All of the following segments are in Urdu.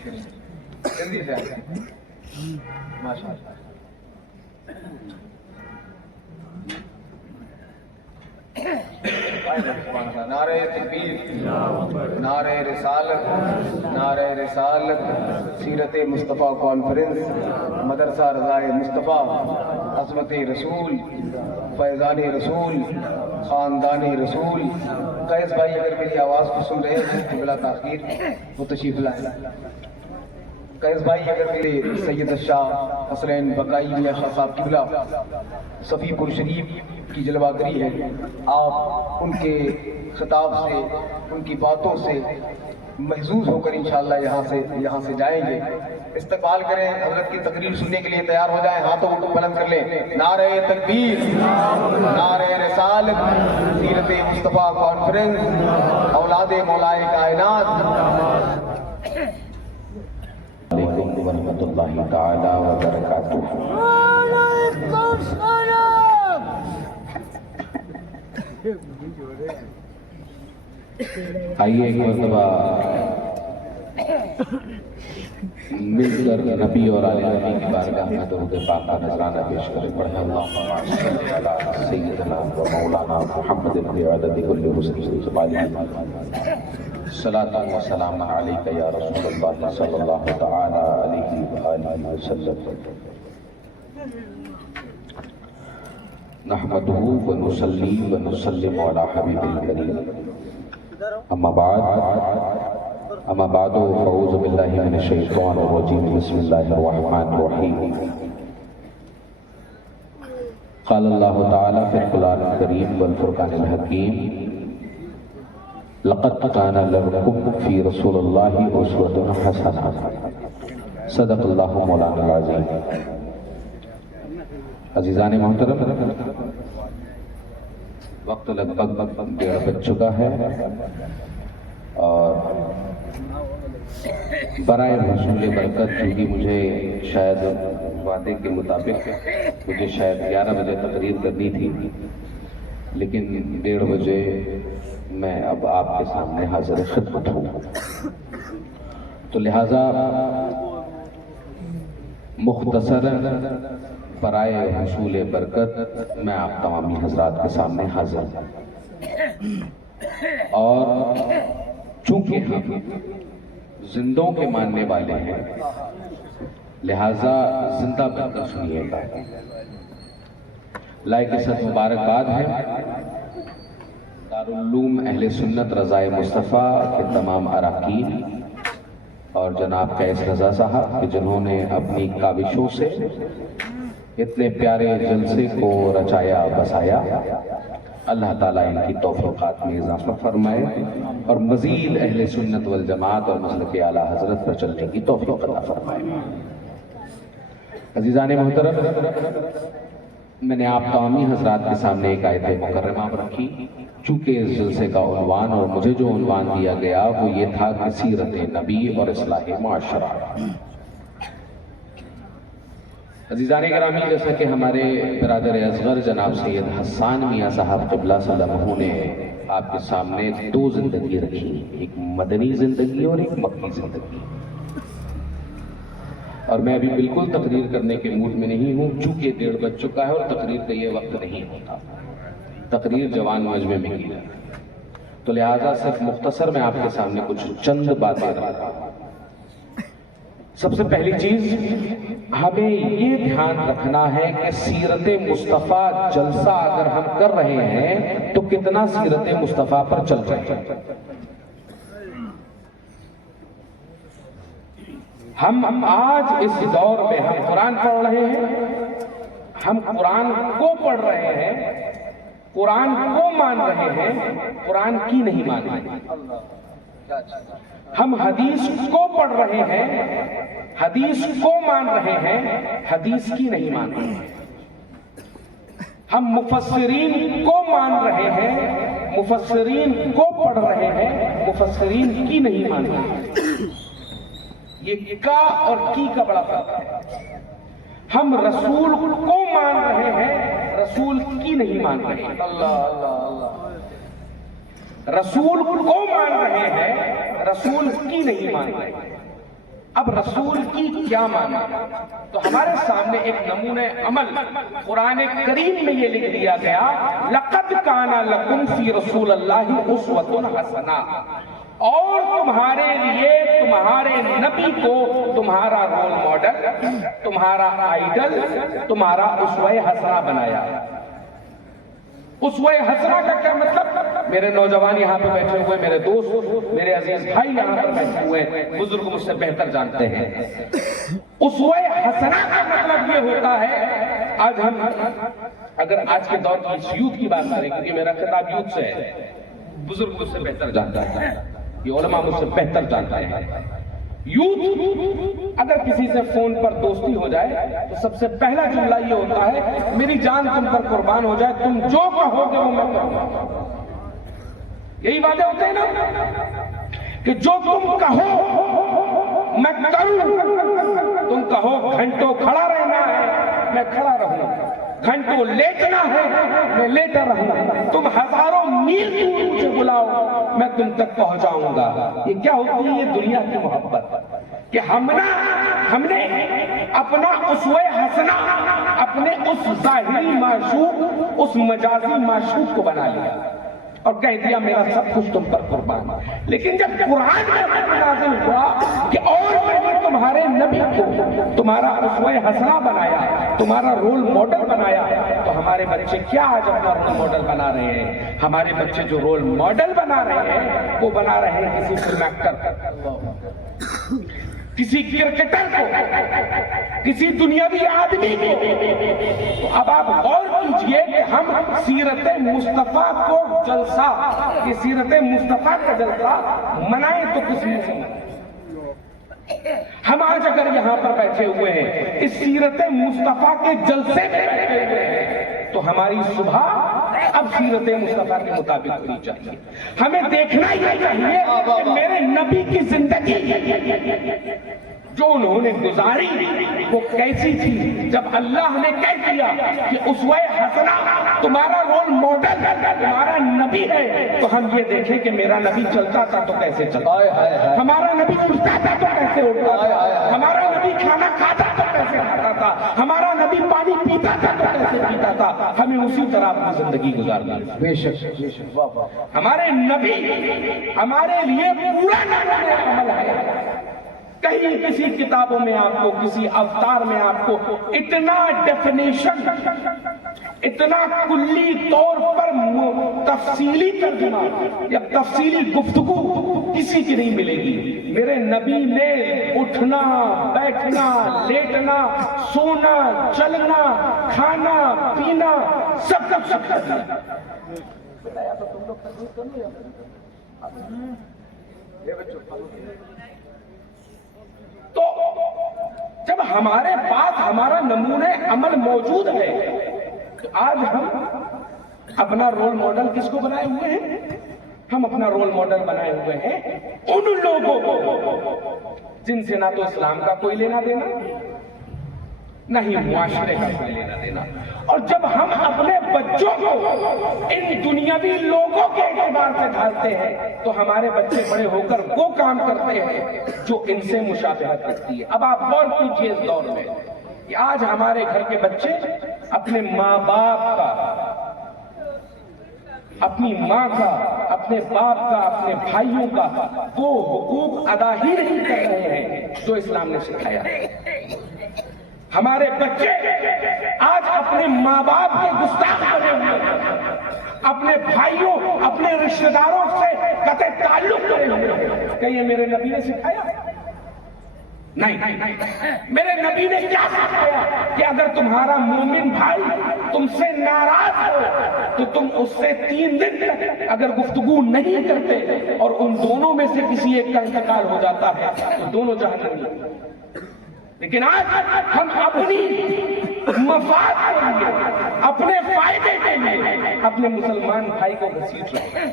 پیش کریں جلدی سے آئیں ماشاء اللہ نعرہ تکبیر نعرہ رسالت نعرہ رسالت سیرت مصطفیٰ کانفرنس مدرسہ رضائے مصطفیٰ عظمت رسول فیضان رسول خاندان رسول قیس بھائی اگر میری آواز کو سن رہے ہیں تو بلا تاخیر وہ تشریف لائیں قیس بھائی اگر میرے سید الشاہ حسنین بقائی میاں شاہ صاحب قبلہ صفی پور شریف کی جلوہ گری ہے آپ ان کے خطاب سے ان کی باتوں سے محظوظ ہو کر انشاءاللہ یہاں سے جائیں گے استقبال کریں حضرت کی تقریر سننے کے لیے تیار ہو جائیں ہاتھوں کو بلند کر لیں نعرہ تکبیر نعرہ رسالت سیرت مصطفیٰ کانفرنس اولاد مولائے کائنات علیکم ورحمۃ اللہ تعالی وبرکاتہ وعلیکم السلام آئیے ایک مرتبہ مل کر نبی اور آل نبی کی بارگاہ میں درود پاک کا نذرانہ پیش کریں پڑھیں اللہم صلی علی سیدنا و مولانا محمد بن عدد کل حسن سبحانہ صلاۃ و سلام علیک یا رسول اللہ صلی اللہ تعالی علیہ وآلہ وسلم نحمده ونصلی ونسلم علی حبیب الکریم اما بعد فاعوذ باللہ من الشیطان الرجیم بسم اللہ الرحمن الرحیم قال اللہ تعالی فی القرآن الکریم والفرقان الحکیم لقد كان لكم في رسول الله أسوة حسنة صدق اللہ مولانا العظیم عزیزان محترم وقت لگ بھگ 1:30 بج چکا ہے اور برائے حصول برکت چونکہ مجھے شاید وعدے کے مطابق مجھے شاید 11 بجے تقریر کرنی تھی لیکن 1:30 بجے میں اب آپ کے سامنے حاضر خدمت ہوں تو لہٰذا مختصر برائے حصول برکت میں آپ تمامی حضرات کے سامنے حاضر ہوں اور چونکہ ہم زندوں کے ماننے والے ہیں لہٰذا زندہ بن کر سنیے گا لائق صد مبارکباد ہے دارالعلوم اہل سنت رضائے مصطفیٰ کے تمام اراکین اور جناب قیس رضا صاحب کہ جنہوں نے اپنی کاوشوں سے اتنے پیارے جلسے کو رچایا بسایا اللہ تعالیٰ ان کی توفیقات میں اضافہ فرمائے اور مزید اہل سنت والجماعت اور مسلک اعلیٰ حضرت پر چلنے کی توفیق عطا فرمائے عزیزان محترم میں نے آپ تمامی حضرات کے سامنے ایک آیت مکرمہ رکھی چونکہ اس جلسے کا عنوان اور مجھے جو عنوان دیا گیا وہ یہ تھا کہ سیرت نبی اور اصلاح معاشرہ عزیزان گرامی جیسا کہ ہمارے برادر اصغر جناب سید حسان میاں صاحب قبلہ صلی اللہ علیہ نے آپ کے سامنے 2 زندگی رکھی ایک مدنی زندگی اور ایک مکی زندگی اور میں ابھی بالکل تقریر کرنے کے موڈ میں نہیں ہوں چونکہ 1:30 بج چکا ہے اور تقریر کا یہ وقت نہیں ہوتا تقریر جوان مجمع میں کی ہے تو لہٰذا صرف مختصر میں آپ کے سامنے کچھ چند باتیں رکھتا ہوں سب سے پہلی چیز ہمیں یہ دھیان رکھنا ہے کہ سیرت مصطفیٰ جلسہ اگر ہم کر رہے ہیں تو کتنا سیرت مصطفیٰ پر چل رہے ہیں ہم آج اس دور میں ہم قرآن پڑھ رہے ہیں ہم قرآن کو پڑھ رہے ہیں قرآن کو مان رہے ہیں قرآن کی نہیں مان رہے ہم حدیث کو پڑھ رہے ہیں حدیث کو مان رہے ہیں حدیث کی نہیں مان رہے ہم مفسرین کو مان رہے ہیں مفسرین کو پڑھ رہے ہیں مفسرین کی نہیں مان رہے یہ کا اور کی کا بڑا فرق ہے ہم رسول کو مان رہے ہیں رسول کی نہیں مان رہے رسول کو مان رہے ہیں رسول کی نہیں مان رہے اب رسول کی کیا مانا؟ تو ہمارے سامنے ایک نمونہ عمل قرآن کریم میں یہ لکھ دیا گیا، لَقَدْ كَانَ لَكُمْ فِي رَسُولِ اللَّهِ أُسْوَةٌ حَسَنَةٌ، اور تمہارے لیے تمہارے نبی کو تمہارا رول ماڈل، تمہارا آئیڈل، تمہارا اسوہ حسنہ بنایا۔ اسوہ حسنہ کا کیا مطلب؟ میرے نوجوان یہاں پہ بیٹھے ہوئے، میرے دوست، میرے عزیز بھائی یہاں پر بیٹھے ہوئے، بزرگ مجھ سے بہتر جانتے ہیں۔ اسوہ حسنہ کا مطلب یہ ہوتا ہے، آج ہم اگر آج کے دور کی یوتھ کی بات کریں، کیونکہ میرا خطاب یوتھ سے ہے، بزرگ مجھ سے بہتر جانتا ہے، یہ علماء مجھ سے بہتر جانتے ہیں۔ یوتھ اگر کسی سے فون پر دوستی ہو جائے تو سب سے پہلا جملہ یہ ہوتا ہے، میری جان تم پر قربان ہو جائے، تم جو کہو گے وہ میں کروں گا۔ یہی وعدے ہوتے ہیں نا کہ جو تم کہو میں کروں، تم کہو گھنٹوں کھڑا رہنا ہے میں کھڑا رہوں، گھنٹوں لیٹنا ہے میں لیٹا رہوں، تم ہزاروں میل دور مجھے بلاؤ میں تم تک پہنچاؤں گا۔ یہ کیا ہوتی ہے؟ یہ دنیا کی محبت کہ ہم نے اپنا اسوہ حسنہ اپنے اس ظاہری معشوق، اس مجازی معشوق کو بنا لیا اور کہہ دیا میرا سب کچھ تم پر قربان۔ لیکن جب قرآن میں نازل ہوا کہ اور میں نے تمہارے نبی کو تمہارا اسوہ حسنہ بنایا، تمہارا رول ماڈل بنایا، تو ہمارے بچے کیا آج اپنا رول ماڈل بنا رہے ہیں؟ ہمارے بچے جو رول ماڈل بنا رہے ہیں وہ بنا رہے ہیں کسی فلم ایکٹر، کسی کرکٹر کو، کسی دنیاوی آدمی کو۔ تو اب آپ غور کیجئے کہ ہم سیرت مصطفیٰ کو جلسہ، یہ سیرت مصطفیٰ کا جلسہ منائیں تو کس میں سے منائیں؟ ہم آج اگر یہاں پر بیٹھے ہوئے ہیں اس سیرت مصطفیٰ کے جلسے میں بیٹھے ہوئے ہیں تو ہماری صبح اب سیرت مصطفیٰ کے مطابق ہونی چاہیے۔ ہمیں دیکھنا یہ چاہیے کہ میرے نبی کی زندگی جو انہوں نے گزاری وہ کیسی تھی۔ جب اللہ نے کہہ دیا کہ اسوہ حسنہ تمہارا رول ماڈل تمہارا نبی ہے، تو ہم یہ دیکھیں کہ میرا نبی چلتا تھا تو کیسے چلتا، ہمارا نبی اٹھتا تھا تو کیسے اٹھتا تھا، ہمارا نبی کھانا کھاتا تو کیسے کھاتا تھا، ہمارا نبی پانی پیتا تھا تو کیسے پیتا تھا۔ ہمیں اسی طرح اپنی زندگی گزارنا ہے۔ بے شک ہمارے نبی ہمارے لیے پورا نمونہ عمل ہے۔ کہیں کسی کتابوں میں آپ کو، کسی اوتار میں آپ کو اتنا ڈیفینیشن، اتنا کلی طور پر تفصیلی ترجمہ یا تفصیلی گفتگو کسی کی نہیں ملے گی۔ میرے نبی نے اٹھنا، بیٹھنا، لیٹنا، سونا، چلنا، کھانا، پینا سب کچھ کر دیا۔ تو جب ہمارے پاس ہمارا نمونہ عمل موجود ہے تو آج ہم اپنا رول ماڈل کس کو بنائے ہوئے ہیں؟ ہم اپنا رول ماڈل بنائے ہوئے ہیں ان لوگوں کو جن سے نہ تو اسلام کا کوئی لینا دینا، نہ ہی معاشرے کا کوئی لینا دینا۔ اور جب ہم اپنے بچوں کو ان دنیاوی لوگوں کے اعتبار سے ڈھالتے ہیں تو ہمارے بچے بڑے ہو کر وہ کام کرتے ہیں جو ان سے مشابہت کرتی ہے۔ اب آپ غور کیجئے اس دور میں کہ آج ہمارے گھر کے بچے اپنے ماں باپ کا، اپنی ماں کا، اپنے باپ کا، اپنے بھائیوں کا وہ حقوق ادا ہی نہیں کر رہے ہیں جو اسلام نے سکھایا ہے۔ ہمارے بچے آج اپنے ماں باپ کے گستاخ بنے ہوئے ہیں، اپنے بھائیوں، اپنے رشتہ داروں سے قطع تعلق کرے ہوئے ہیں۔ کہ یہ میرے نبی نے سکھایا؟ نہیں۔ میرے نبی نے کیا سکھایا کہ اگر تمہارا مومن بھائی تم سے ناراض ہو تو تم اس سے 3 دن تک اگر گفتگو نہیں کرتے اور ان دونوں میں سے کسی ایک کا انتقال ہو جاتا ہے تو دونوں جہنمی ہیں۔ لیکن آج ہم اپنی مفاد کے لیے، اپنے فائدے کے لیے اپنے مسلمان بھائی کو گھسیٹ رہے ہیں۔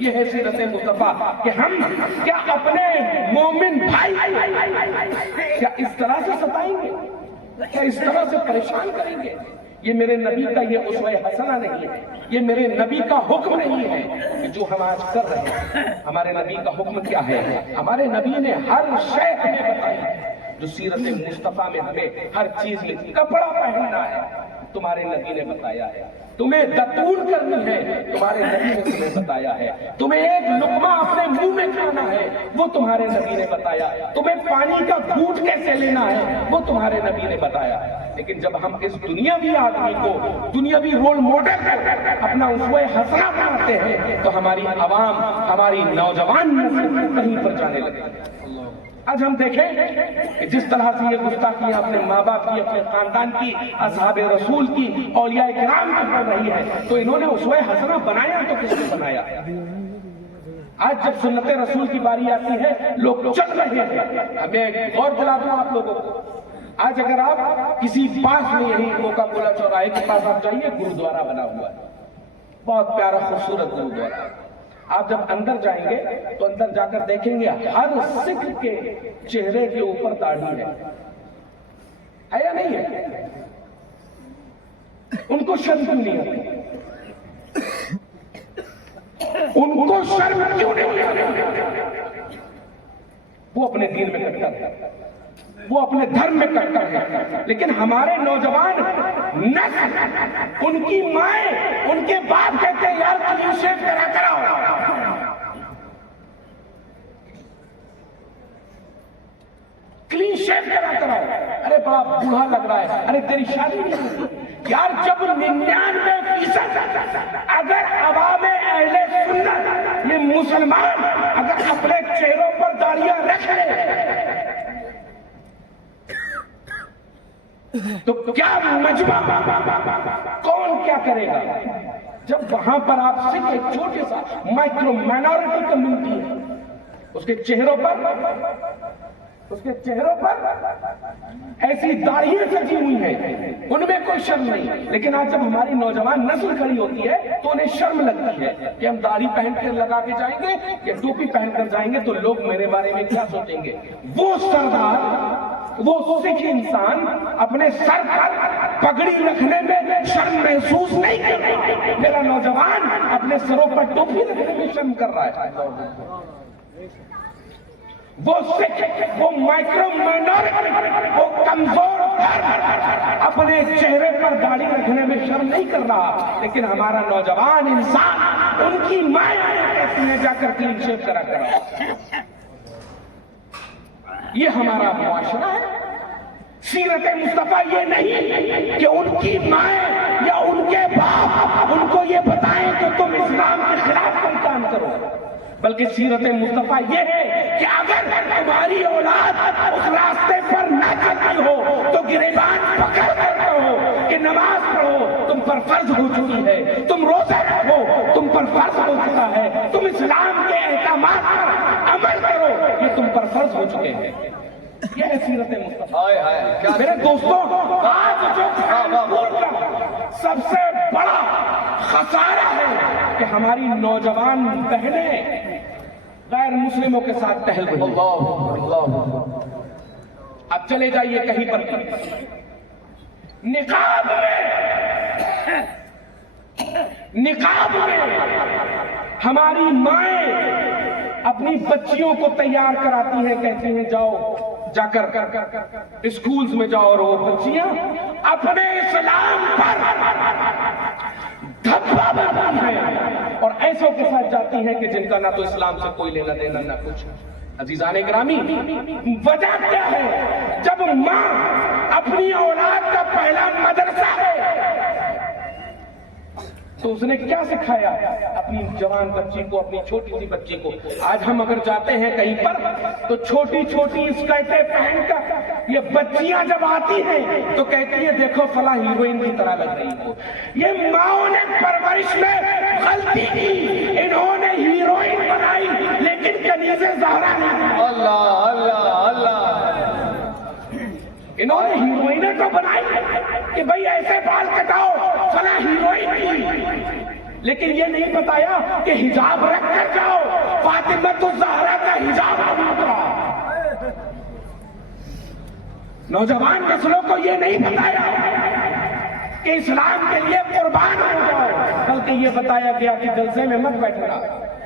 یہ ہے سیرت مصطفیٰ کہ ہم کیا اپنے مومن بھائی کیا اس طرح سے ستائیں گے، کیا اس طرح سے پریشان کریں گے یہ میرے نبی کا یہ اسوہ حسنہ نہیں ہے، یہ میرے نبی کا حکم نہیں ہے کہ جو ہم آج کر رہے ہیں۔ ہمارے نبی کا حکم کیا ہے؟ ہمارے نبی نے ہر شے ہمیں بتائی ہے، جو سیرت مصطفیٰ میں ہمیں ہر چیز میں کپڑا پہننا ہے تمہارے نبی نے بتایا ہے، تمہیں دتول کرنی ہے تمہارے نبی نے تمہیں بتایا ہے، تمہیں ایک لقمہ اپنے منہ میں کھانا ہے وہ تمہارے نبی نے بتایا، تمہیں پانی کا گھونٹ کیسے لینا ہے وہ تمہارے نبی نے بتایا۔ لیکن جب ہم اس دنیاوی آدمی کو، دنیاوی رول ماڈل کو اپنا اسوہ حسنہ بناتے ہیں تو ہماری عوام، ہماری نوجوان نسل کہیں پر جانے لگے۔ آج ہم دیکھیں کہ جس طرح سے یہ گستاخیاں اپنے ماں باپ کی، اپنے خاندان کی، اصحاب رسول کی، اولیاء کرام کی ہو رہی ہے، تو انہوں نے اسوہ حسنہ بنایا تو کس نے بنایا؟ آج جب سنت رسول کی باری آتی ہے لوگ چل رہے ہیں۔ ہمیں اور بلا دوں آپ لوگوں کو، آج اگر آپ کسی پاس میں یہی کوکا کولا چوراہے کے پاس آپ جائیے، گرودوارا بنا ہوا ہے، بہت پیارا خوبصورت گرودوارا۔ آپ جب اندر جائیں گے تو اندر جا کر دیکھیں گے ہر سکھ کے چہرے کے اوپر داڑھی ہے یا نہیں ہے؟ ان کو شرم کیوں نہیں ہوتی؟ ان کو شرم کیوں نہیں ہوتی؟ وہ اپنے دین میں کٹر ہے، وہ اپنے دھرم میں کٹر ہے، لیکن ہمارے نوجوان نسل، ان کی مائیں، ان کے باپ کہتے ہیں یار کلین شیو کرا کراؤ، کلین شیو کرا کراؤ۔ ارے بڑا بوڑھا لگ رہا ہے، ارے تیری شادی نہیں ہوئی یار۔ جب 99% اگر عوام اہل سنت، یہ مسلمان اگر اپنے چہروں پر داڑیاں رکھ لے تو کیا مجمع، کون کیا کرے گا؟ جب وہاں پر آپ صرف ایک چھوٹے سا مائکرو مائنورٹی کمیونٹی ہے، اس کے چہروں پر ایسی داڑھیاں سجی ہوئی ہیں، ان میں کوئی شرم نہیں۔ لیکن آج جب ہماری نوجوان نسل کھڑی ہوتی ہے تو انہیں شرم لگتی ہے کہ ہم داڑھی پہن کر لگا کے جائیں گے یا ٹوپی پہن کر جائیں گے تو لوگ میرے بارے میں کیا سوچیں گے۔ وہ سردار، وہ سکھ انسان اپنے سر پر پگڑی رکھنے میں شرم محسوس نہیں کرتا، میرا نوجوان اپنے سروں پر ٹوپی رکھنے میں شرم کر رہا ہے۔ وہ سکھ، وہ مائکرو مائنورٹی، وہ کمزور اپنے چہرے پر داڑھی رکھنے میں شرم نہیں کر رہا، لیکن ہمارا نوجوان انسان ان کی مائیں کہتی ہیں جا کر کلین شیو کرا کرا۔ یہ ہمارا معاشرہ ہے۔ سیرت مصطفیٰ یہ نہیں کہ ان کی مائیں یا ان کے باپ ان کو یہ بتائیں کہ تم اسلام کے خلاف کوئی کام کرو، بلکہ سیرت مصطفیٰ یہ ہے کہ اگر تمہاری اولاد اس راستے پر نہ چلتی ہو تو گریبان پکڑ کر کہو کہ نماز پڑھو، تم پر فرض ہو چکی ہے، تم روزہ رکھو، تم پر فرض ہو چکا ہے، تم اسلام کے احکامات پر عمل کرو، یہ تم پر فرض ہو چکے ہیں۔ یہ ہے سیرت مصطفیٰ۔ میرے دوستوں، آج جو سب سے بڑا خسارہ ہے کہ ہماری نوجوان بہنیں غیر مسلموں کے ساتھ ٹہل رہی ہیں۔ اب چلے جائیے کہیں پر نقاب میں ہماری مائیں اپنی بچیوں کو تیار کراتی ہیں، کہتی ہیں جاؤ جا کر اسکولز میں جاؤ، اور وہ بچیاں اپنے اسلام پر دھبا بنتی ہیں اور ایسوں کے ساتھ جاتی ہیں کہ جن کا نہ تو اسلام سے کوئی لینا دینا نہ کچھ۔ عزیزان گرامی، وجہ کیا ہے؟ جب ماں اپنی اولاد کا پہلا مدرسہ ہے تو اس نے کیا سکھایا اپنی جوان بچی کو، اپنی چھوٹی سی بچی کو؟ آج ہم اگر جاتے ہیں کہیں پر تو چھوٹی چھوٹی اسکرٹیں پہن کر یہ بچیاں جب آتی ہیں تو کہتی ہے دیکھو فلاں ہیروئن کی طرح لگ رہی ہو۔ یہ ماؤں نے پرورش میں غلطی کی، انہوں نے ہیروئن بنائی لیکن کنیز زہرا نہیں۔ اللہ اللہ اللہ، انہوں نے ہیروئنیں تو بنائی کہ بھئی ایسے بال کٹاؤ، فلاں ہیروئن کی، لیکن یہ نہیں بتایا کہ حجاب رکھ کر جاؤ، فاطمہ الزہرا کا حجاب نہیں رہا۔ نوجوان نسلوں کو یہ نہیں بتایا کہ اسلام کے لیے قربان ہو جاؤ، بلکہ یہ بتایا گیا کہ جلسے میں مت بیٹھنا،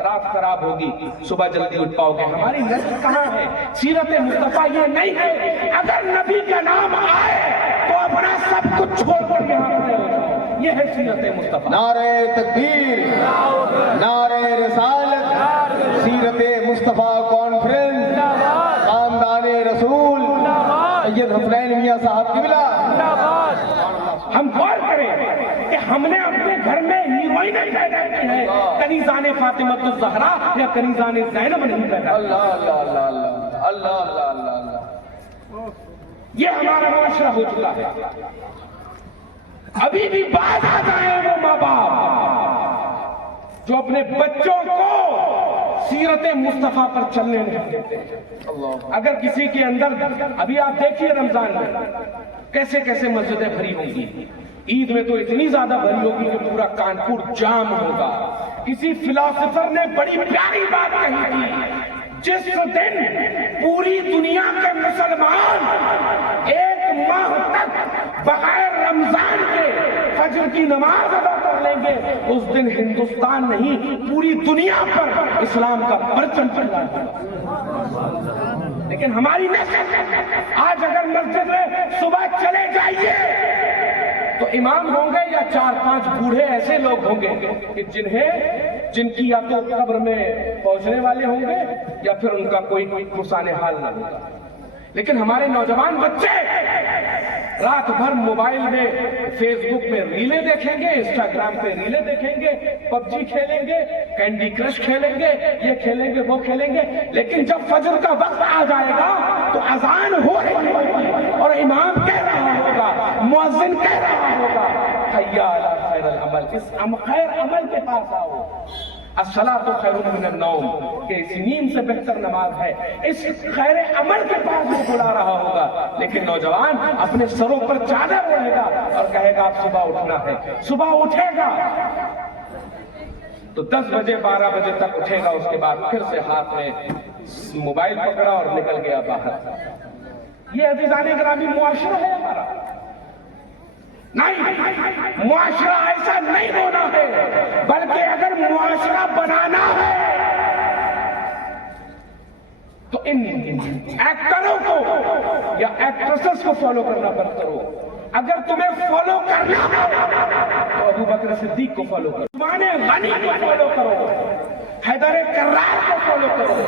رات خراب ہوگی، صبح جلدی اٹھ پاؤ گے۔ ہماری نسل کہاں ہے؟ سیرت مصطفیٰ یہ نہیں ہے اگر نبی کا نام آئے تو اپنا سب کچھ چھوڑ کر یہاں کھڑے ہو جاؤ، یہ ہے سیرت مصطفیٰ۔ نعرہ تکبیر، نعرہ رسالت، سیرت مصطفیٰ کانفرنس، خاندان رسول سید حسنین میاں صاحب قبلہ۔ ہم غور کریں کہ ہم نے اپنے گھر میں ہیروئنیں پیدا کی ہیں، کنیزان فاطمہ الزہرا یا کنیزان زینب نہیں پیدا کی۔ اللہ اللہ اللہ اللہ اللہ اللہ اللہ اللہ۔ یہ ہمارا معاشرہ ہو چکا ہے۔ ابھی بھی باز آ جائیں وہ ماں باپ جو اپنے بچوں کو سیرت مصطفیٰ پر چلنے نہیں دیتے۔ اگر کسی کے اندر، ابھی آپ دیکھیے رمضان میں کیسے کیسے مسجدیں بھری ہوں گی، عید میں تو اتنی زیادہ بھری ہوگی کہ پورا کانپور جام ہوگا۔ کسی فلاسفر نے بڑی پیاری بات کہی تھی، جس دن پوری دنیا کے مسلمان ایک ماہ تک بغیر رمضان کے فجر کی نماز ادا کر لیں گے، اس دن ہندوستان نہیں پوری دنیا پر اسلام کا پرچم پھہرا ہوگا۔ لیکن ہماری نسل آج اگر مسجد میں صبح چلے جائیے تو امام ہوں گے یا 4-5 بوڑھے ایسے لوگ ہوں گے کہ جن کی یا تو قبر میں پہنچنے والے ہوں گے یا پھر ان کا کوئی پرسان حال نہ ہوگا۔ لیکن ہمارے نوجوان بچے رات بھر موبائل میں فیس بک پہ ریلیں دیکھیں گے، انسٹاگرام پہ ریلیں دیکھیں گے، پب جی کھیلیں گے، کینڈی کرش کھیلیں گے، یہ کھیلیں گے وہ کھیلیں گے، لیکن جب فجر کا وقت آ جائے گا تو اذان ہو رہی ہوگی اور امام کہہ رہا ہوگا، مؤذن کہہ رہا ہوگا، حیا علی خیر العمل، اس خیر عمل کے پاس آؤ، الصلاۃ خیر من النوم، کہ اس نیند سے بہتر نماز ہے، اس خیر عمل کے پاس وہ بلا رہا ہوگا۔ لیکن نوجوان اپنے سروں پر چادر رہے گا اور کہے گا اب صبح اٹھنا ہے۔ صبح اٹھے گا تو 10 بجے 12 بجے تک اٹھے گا، اس کے بعد پھر سے ہاتھ میں موبائل پکڑا اور نکل گیا باہر۔ یہ عزیزان گرامی معاشرہ ہے ہمارا؟ نہیں، معاشرہ ایسا نہیں ہونا ہے، بلکہ اگر معاشرہ بنانا ہے تو ان ایکٹروں کو یا ایکٹریسز کو فالو کرنا بند کرو۔ اگر تمہیں فالو کرنا ہے تو ابو بکر صدیق کو فالو کرو، عثمان غنی کو فالو کرو، حیدر کرار کو فالو کرو،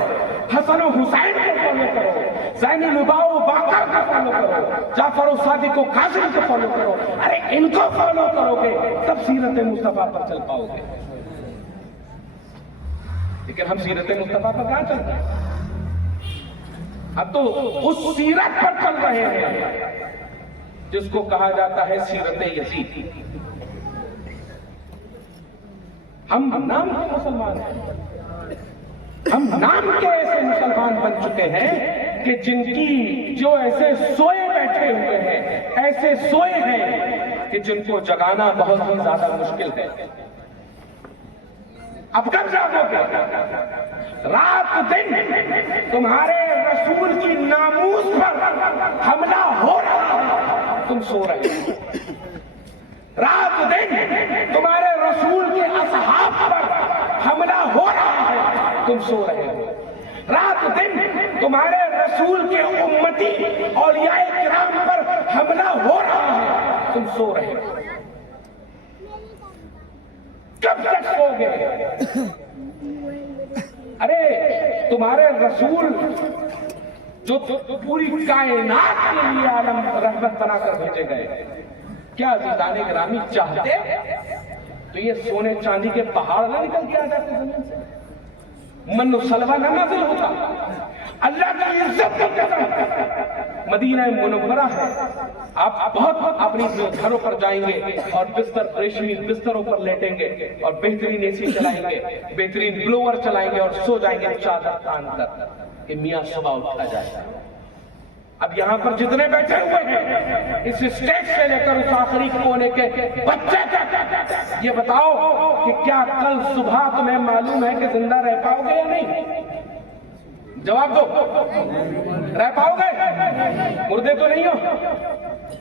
حسن و حسین کو فالو کرو، زین الاباء و باقر کو فالو کرو، جعفر و صادق و قاسم کو فالو کرو۔ ارے ان کو فالو کرو گے تب سیرت مصطفیٰ پر چل پاؤ گے۔ لیکن ہم سیرت مصطفیٰ پر کہاں چل رہے ہیں؟ اب تو اس سیرت پر چل رہے ہیں جس کو کہا جاتا ہے سیرت یزید۔ ہم نام کے مسلمان ہیں، ہم نام کے ایسے مسلمان بن چکے ہیں کہ جن کی جو ایسے سوئے بیٹھے ہوئے ہیں، ایسے سوئے ہیں کہ جن کو جگانا بہت ہی زیادہ مشکل ہے۔ اب کب جاگو گے؟ رات دن تمہارے رسول کی ناموس پر حملہ ہو رہا ہے، تم سو رہے ہو۔ رات دن تمہارے رسول کے اصحاب پر حملہ ہو رہا ہے، تم سو رہے ہو۔ رات دن تمہارے رسول کے امتی اولیاء کرام پر حملہ ہو رہا ہے، تم سو رہے ہو۔ کب تک سو گے؟ ارے تمہارے رسول جو پوری کائنات کے لیے عالم رحمت بنا کر بھیجے گئے، کیا عزیزان گرامی چاہتے تو یہ سونے چاندی کے پہاڑ نہ نکل کے آ جاتے زمین سے، من و سلوہ نہ نازل ہوتا؟ اللہ کی عزت کی قسم مدینہ منورہ ہے، آپ بہت اپنی گھروں پر جائیں گے اور ریشمی بستروں پر لیٹیں گے اور بہترین اے سی چلائیں گے، بہترین بلوور چلائیں گے اور سو جائیں گے چادر تان کر کہ میاں صبح اٹھا جائے۔ اب یہاں پر جتنے بیٹھے ہوئے ہیں، اس اسٹیج سے لے کر اس آخری کونے کے بچے تک، یہ بتاؤ کہ کیا کل صبح تمہیں معلوم ہے کہ زندہ رہ پاؤ گے یا نہیں؟ جواب دو، رہ پاؤ گے؟ مردے تو نہیں ہو؟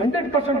100%?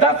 10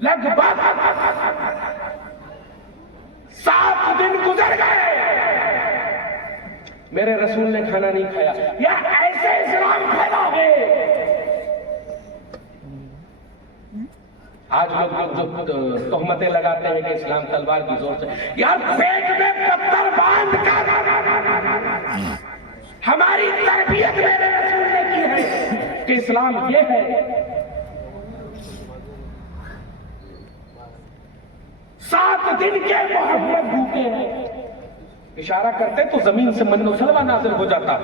لگ بھگ 7 دن گزر گئے، میرے رسول نے کھانا نہیں کھایا. یا ایسے اسلام پھیلا ہے. آج لوگ جو تہمتیں لگاتے ہیں کہ اسلام تلوار کی زور سے، یار پیٹ میں پتھر باندھ کر ہماری تربیت میرے رسول نے کی ہے کہ اسلام یہ ہے. 7 دن کے محمد بھوکے ہیں. اشارہ کرتے تو زمین سے من و سلوہ نازل ہو جاتا.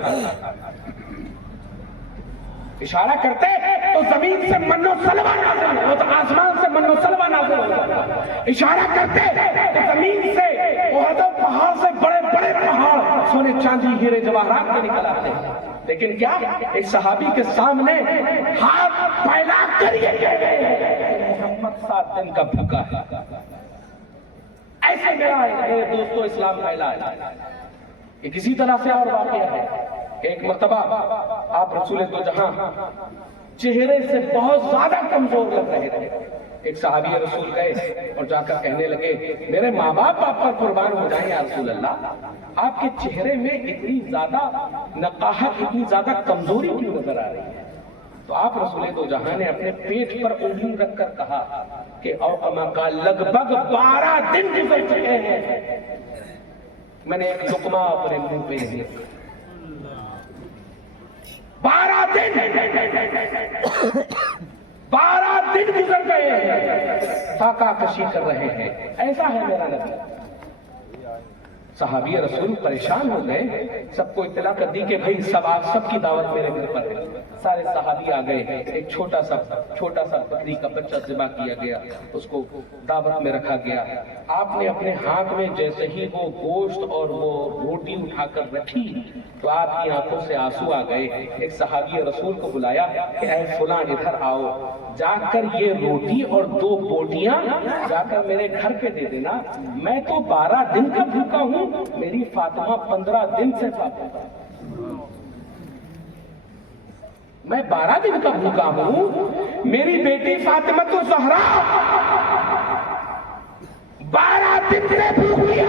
اشارہ کرتے تو زمین سے من و سلوہ نازل ہوتا، آسمان سے من و سلوہ نازل ہوتا. اشارہ کرتے تو زمین سے احد پہاڑ سے بڑے بڑے پہاڑ سونے چاندی ہیرے جواہرات میں نکل آتے ہیں. لیکن کیا ایک صحابی کے سامنے ہاتھ پھیلا کر یہ کہہ گئے محمد 7 دن کا بھوکا ہے. ایسے میرے دوستو اسلام پھیلا ہے. یہ کسی طرح سے اور واقعہ ہے. ایک مرتبہ آپ رسول دو جہاں چہرے سے بہت زیادہ کمزور لگ رہے تھے. ایک صحابی رسول گئے اور جا کر کہنے لگے میرے ماں باپ آپ پر قربان ہو جائیں یا رسول اللہ، آپ کے چہرے میں اتنی زیادہ نقاہت، اتنی زیادہ کمزوری کیوں نظر آ رہی ہے؟ تو آپ رسول دو جہاں نے اپنے پیٹ پر انگلی رکھ کر کہا کہ او کما قال لگ بھگ 12 دن گزر چکے ہیں، میں نے ایک لقمہ اپنے منہ پہ نہیں رکھا. 12 دن گزر گئے ہیں، فاقہ کشی کر رہے ہیں. ایسا ہے میرا نبی. صحابی رسول پریشان ہو گئے، سب کو اطلاع کر دی کہ بھائی سب کی دعوت میرے گھر پر ہے. سارے صحابی آ گئے. ایک چھوٹا سا بکری کا بچہ ذبح کیا گیا، اس کو دعوت میں رکھا گیا. آپ نے اپنے ہاتھ میں جیسے ہی وہ گوشت اور وہ روٹی اٹھا کر رکھی تو آپ کی آنکھوں سے آنسو آ گئے. ایک صحابی رسول کو بلایا کہ اے فلاں ادھر آؤ، جا کر یہ روٹی اور 2 بوٹیاں جا کر میرے گھر پہ دے دینا. میں تو 12 دن کا بھوکا ہوں، میری فاطمہ 15 دن سے فاطمہ. میں 12 دن کا بھوکا ہوں، میری بیٹی فاطمہ تو زہرا 12 دن سے بھوکی ہے.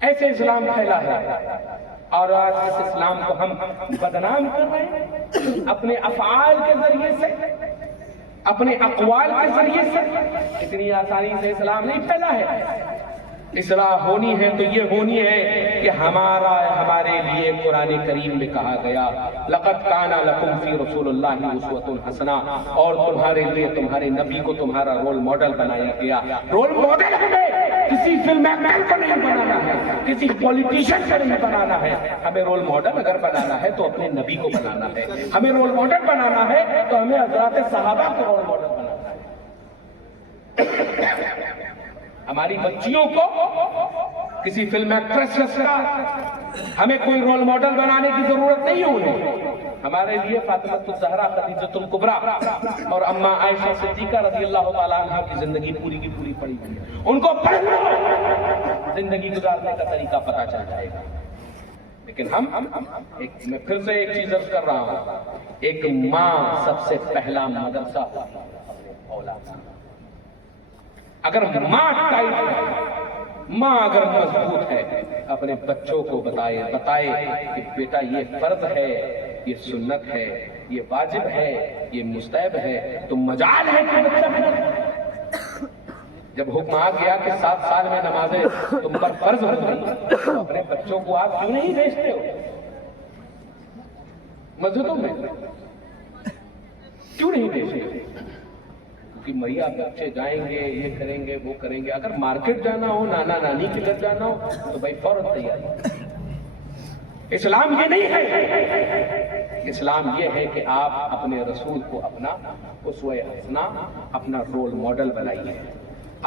ایسے اسلام پھیلا ہے. اور آج اس اسلام کو ہم بدنام کر رہے ہیں اپنے افعال کے ذریعے سے، اپنے اقوال کے ذریعے سے. اتنی آسانی سے اسلام نہیں پھیلا ہے. اصلاح ہونی ہے تو یہ ہونی ہے کہ ہمارے لیے قرآن کریم میں کہا گیا لقد کان لکم فی رسول اللہ اسوۃ حسنہ، اور تمہارے لیے تمہارے نبی کو تمہارا رول ماڈل بنایا گیا. رول ماڈل ہمیں کسی فلم ایکٹر کو نہیں بنانا ہے، کسی پولیٹیشین کو نہیں بنانا ہے. ہمیں رول ماڈل اگر بنانا ہے تو اپنے نبی کو بنانا ہے. ہمیں رول ماڈل بنانا ہے تو ہمیں حضرات صحابہ کو رول ماڈل بنانا ہے. ہماری بچیوں کو کسی فلم ایکٹریس کا ہمیں کوئی رول ماڈل بنانے کی ضرورت نہیں ہے. ہمارے لیے فاطمہ الزہرا، خدیجہ الکبریٰ اور اماں عائشہ صدیقہ رضی اللہ تعالیٰ عنہ کی زندگی پوری کی پوری پڑی ہوئی ہے. ان کو پڑھنا زندگی گزارنے کا طریقہ پتہ چل جائے گا. لیکن میں پھر سے ایک چیز عرض کر رہا ہوں، ایک ماں سب سے پہلا مدرسہ اولاد. اگر ماں ٹائٹ ہے، ماں اگر مضبوط ہے، اپنے بچوں کو بتائے کہ بیٹا یہ فرض ہے، یہ سنت ہے، یہ واجب ہے، یہ مستحب ہے، تو مجال ہے کہ بچہ جب حکم آ گیا کہ 7 سال میں نمازیں تم پر فرض ہو گئی، تو اپنے بچوں کو آپ کیوں نہیں بھیجتے ہو مسجدوں میں؟ کیوں نہیں بھیجتے؟ کہ میاں بچے جائیں گے، یہ کریں گے، وہ کریں گے. اگر مارکیٹ جانا ہو، نانا نانی کے گھر جانا ہو تو بھائی فوراً تیاری. اسلام یہ نہیں ہے. اسلام یہ ہے کہ آپ اپنے رسول کو اپنا اسوہ حسنہ، اپنا رول ماڈل بنائیے،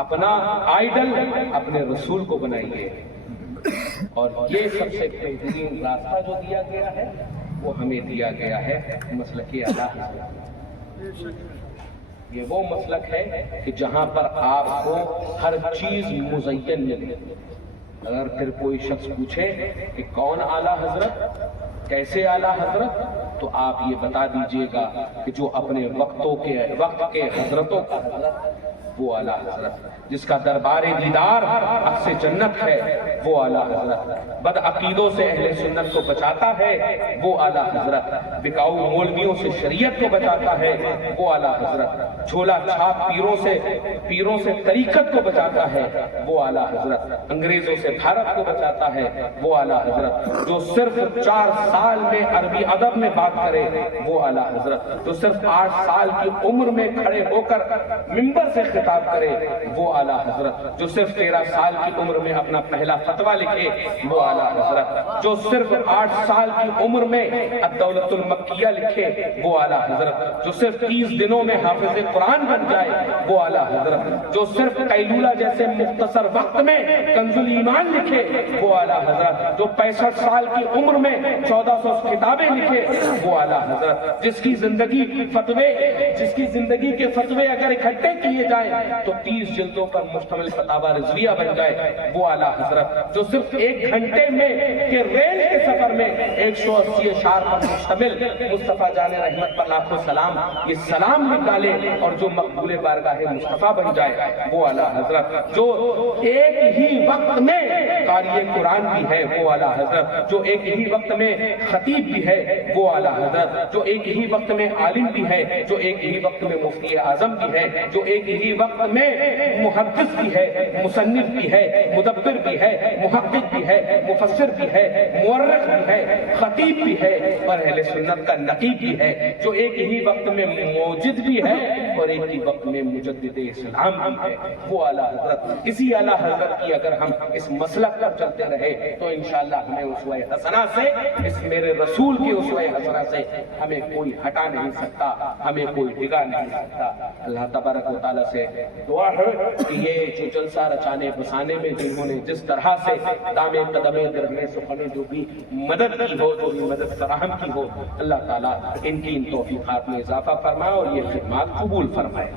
اپنا آئیڈل اپنے رسول کو بنائیے. اور یہ سب سے بہترین راستہ جو دیا گیا ہے وہ ہمیں دیا گیا ہے مسلک اعلیٰ حضرت. یہ وہ مسلک ہے کہ جہاں پر آپ کو ہر چیز مزین ملے. اگر پھر کوئی شخص پوچھے کہ کون اعلیٰ حضرت، کیسے اعلیٰ حضرت، تو آپ یہ بتا دیجئے گا کہ جو اپنے وقت کے حضرتوں کا حضرت وہ اعلیٰ حضرت، جس کا دربار دیدار عکس جنت ہے وہ اعلیٰ حضرت، بد عقیدوں سے اہل سنت کو بچاتا ہے وہ اعلیٰ حضرت، بکاؤ مولویوں سے شریعت کو بچاتا ہے وہ اعلیٰ حضرت، جھولا چھاپ پیروں سے طریقت کو بچاتا ہے وہ اعلیٰ حضرت، انگریزوں سے بھارت کو بچاتا ہے وہ اعلیٰ حضرت، جو صرف 4 سال میں عربی ادب میں بات کرے وہ اعلیٰ حضرت، جو صرف 8 سال کی عمر میں کھڑے ہو کر منبر سے خطاب کرے وہ اعلیٰ حضرت، جو صرف 13 سال کی عمر میں اپنا پہلا فتویٰ لکھے وہ اعلیٰ حضرت، جو صرف 8 سال کی عمر میں الدولۃ المکیہ لکھے وہ اعلیٰ حضرت، جو صرف 30 دنوں میں حافظ قرآن بن جائے وہ اعلیٰ حضرت، جو صرف قیلولہ جیسے مختصر وقت میں کنز الایمان لکھے وہ اعلیٰ حضرت، جو 65 سال کی عمر میں 1400 کتابیں لکھے وہ اعلیٰ حضرت، جس کی زندگی کے فتوے اگر اکٹھے کیے جائیں تو 30 جلدوں پر مشتمل فتاوی رضویہ بن جائے وہ اعلیٰ حضرت، جو صرف 1 گھنٹے میں کے ریل کے سفر میں 180 اشعار پر مشتمل مصطفیٰ جان رحمت پر لاکھوں سلام یہ سلام نکالے اور جو مقبول بارگاہ مصطفیٰ بن جائے وہ اعلیٰ حضرت، جو ایک ہی وقت میں قاری قرآن بھی ہے وہ اعلیٰ حضرت، جو ایک ہی وقت میں خطیب بھی ہے وہ اعلیٰ حضرت، جو ایک ہی وقت میں عالم بھی ہے، جو ایک ہی وقت میں مفتی اعظم بھی ہے، جو ایک ہی وقت میں محدث بھی ہے، مصنف بھی ہے، مدبر بھی ہے، محقق بھی ہے، مفسر بھی ہے، مورخ بھی ہے، خطیب بھی ہے اور اہل سنت کا نقیب بھی ہے، جو ایک ہی وقت میں موجد بھی ہے اور ایک ہی وقت میں مجدد اسلام بھی ہے وہ اعلیٰ حضرت۔ اسی اعلیٰ حضرت کی اگر ہم اس مسلک پر چلتے رہے تو انشاءاللہ ہمیں اسوہ حسنہ سے، اس میرے رسول کے اسوہ حسنہ سے ہمیں کوئی ہٹا نہیں سکتا، ہمیں کوئی ڈگا نہیں سکتا۔ اللہ تبارک و تعالیٰ سے دعا ہے کہ یہ جو جلسہ رچانے بسانے میں جنہوں نے جس طرح سے دامے قدمے درہمے سخنے جو بھی مدد کی ہو، جو بھی مدد فراہم کی ہو، اللہ تعالیٰ ان کی ان توفیقات میں اضافہ فرمائے اور یہ خدمات قبول فرمائے۔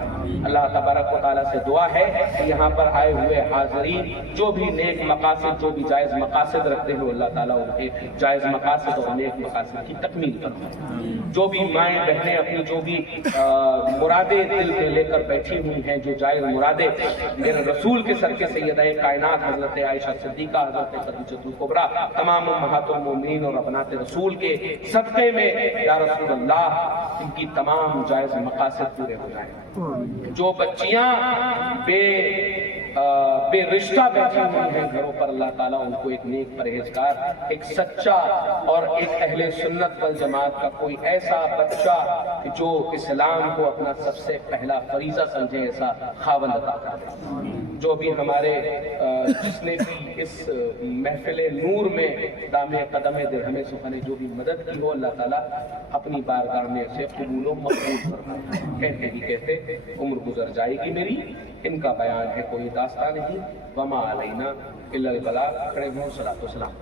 اللہ تبارک و تعالیٰ سے دعا ہے کہ یہاں پر آئے ہوئے حاضرین جو بھی نیک مقاصد، جو بھی جائز مقاصد رکھتے ہو، اللہ تعالیٰ ان کے جائز مقاصد اور نیک مقاصد کی تکمیل فرمائے۔ جو بھی مائیں بہنیں اپنی جو بھی مرادیں دل میں لے کر بیٹھی ہوئی ہیں، جو جائز مرادیں میرے رسول کے سر کے سیدہ کائنات حضرت عائشہ صدیقہ، حضرت خدیجہ الکبریٰ، تمام امہات المومنین اور بنات رسول کے صدقے میں یا رسول اللہ ان کی تمام جائز مقاصد پورے ہو جائیں۔ جو بچیاں بے رشتہ بیٹھی ہوئی ہیں گھروں پر، اللہ تعالیٰ ان کو ایک نیک پرہیزگار، ایک سچا اور ایک اہل سنت والجماعت کا کوئی ایسا بچہ جو اسلام کو اپنا سب سے پہلا فریضہ سمجھے ایسا خاوند عطا کرے۔ جو بھی ہمارے جس نے بھی اس محفل نور میں دامے قدم درہم سخن جو بھی مدد کی ہو، اللہ تعالیٰ اپنی بارگاہ میں سے قبول و مقبول فرمائے۔ کہتے ہی کہتے عمر گزر جائے گی میری، ان کا بیان ہے کوئی داستان نہیں، وما علینا الا البلاغ۔ کھڑے ہوں، صلاۃ و سلام۔